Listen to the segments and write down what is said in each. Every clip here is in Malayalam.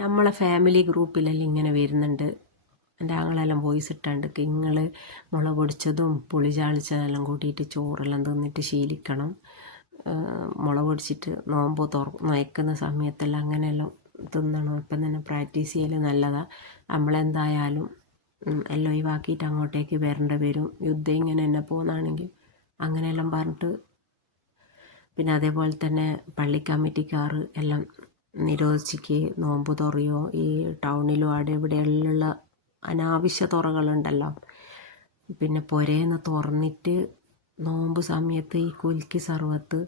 നമ്മളെ ഫാമിലി ഗ്രൂപ്പിലെല്ലാം ഇങ്ങനെ വരുന്നുണ്ട്. എൻ്റെ ആങ്ങളെല്ലാം വോയിസ് ഇട്ടാണ്ട് നിങ്ങൾ മുളക് പൊടിച്ചതും പുളി ചാളിച്ചതെല്ലാം കൂട്ടിയിട്ട് ചോറെല്ലാം തിന്നിട്ട് ശീലിക്കണം. മുളക് പൊടിച്ചിട്ട് നോമ്പ് നൊയക്കുന്ന സമയത്തെല്ലാം അങ്ങനെയെല്ലാം തിന്നണം. ഇപ്പം തന്നെ പ്രാക്ടീസ് ചെയ്യൽ നല്ലതാണ്. നമ്മളെന്തായാലും എല്ലാം ഒഴിവാക്കിയിട്ട് അങ്ങോട്ടേക്ക് വരേണ്ടി വരും. യുദ്ധം ഇങ്ങനെ തന്നെ പോകുന്നതാണെങ്കിൽ അങ്ങനെയെല്ലാം പറഞ്ഞിട്ട്. പിന്നെ അതേപോലെ തന്നെ പള്ളി കമ്മിറ്റിക്കാർ എല്ലാം നിരോധിച്ചിക്ക് നോമ്പ് തുറയോ ഈ ടൗണിലും അവിടെ ഇവിടെയുള്ള അനാവശ്യ തുറകളുണ്ടല്ലോ. പിന്നെ പുരേന്ന് തുറന്നിട്ട് നോമ്പ് സമയത്ത് ഈ കുൽക്കി സർവത്ത്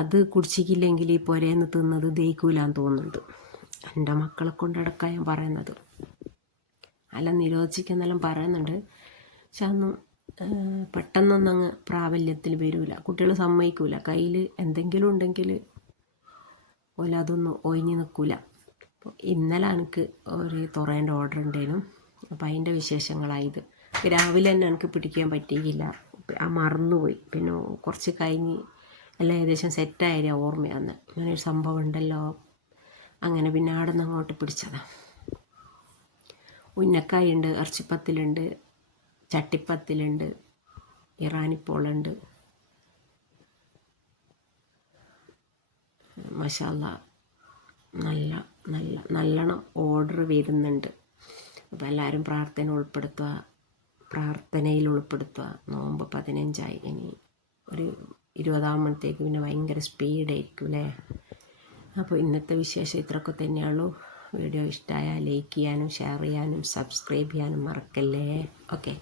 അത് കുടിച്ചിക്കില്ലെങ്കിൽ ഈ പുരേന്ന് തിന്നത് ദഹിക്കൂലാന്ന് തോന്നുന്നുണ്ട്. എൻ്റെ മക്കളെ കൊണ്ടടക്കാൻ ഞാൻ പറയുന്നത്. എല്ലാം നിരോധിച്ചിക്കെന്നെല്ലാം പറയുന്നുണ്ട്. പക്ഷെ അതൊന്നും പെട്ടെന്നൊന്നും അങ്ങ് പ്രാബല്യത്തിൽ വരില്ല. കുട്ടികൾ സമ്മതിക്കൂല. കയ്യിൽ എന്തെങ്കിലും ഉണ്ടെങ്കിൽ ഓല അതൊന്നും ഒഴിഞ്ഞ് നിൽക്കില്ല. അപ്പോൾ ഇന്നലെ എനിക്ക് ഒരു തുറേൻ്റെ ഓർഡർ ഉണ്ടായിരുന്നു. അപ്പോൾ അതിൻ്റെ വിശേഷങ്ങളായത്. രാവിലെ തന്നെ എനിക്ക് പിടിക്കാൻ പറ്റിയില്ല. മറന്നുപോയി. പിന്നെ കുറച്ച് കഴിഞ്ഞ് എല്ലാം ഏകദേശം സെറ്റായ ഓർമ്മയാണ്. അങ്ങനെ ഒരു സംഭവം ഉണ്ടല്ലോ. അങ്ങനെ പിന്നെ അവിടെ നിന്ന് അങ്ങോട്ട് പിടിച്ചതാണ്. ഉന്നക്കായുണ്ട്, ഇറച്ചിപ്പത്തിലുണ്ട്, ചട്ടിപ്പത്തിലുണ്ട്, ഇറാനിപ്പോളുണ്ട്. മാഷാ അല്ലാ നല്ലോണം ഓർഡർ വരുന്നുണ്ട്. അപ്പോൾ എല്ലാവരും പ്രാർത്ഥനയിൽ ഉൾപ്പെടുത്തുക. നോമ്പ് 15 ഇനി ഒരു 20 പിന്നെ ഭയങ്കര സ്പീഡായിരിക്കും അല്ലേ. അപ്പോൾ ഇന്നത്തെ വിശേഷം ഇത്രയൊക്കെ തന്നെയുള്ളൂ. വീഡിയോ ഇഷ്ടമായാൽ ലൈക്ക് ചെയ്യാനും ഷെയർ ചെയ്യാനും സബ്സ്ക്രൈബ് ചെയ്യാനും മറക്കല്ലേ. ഓക്കെ.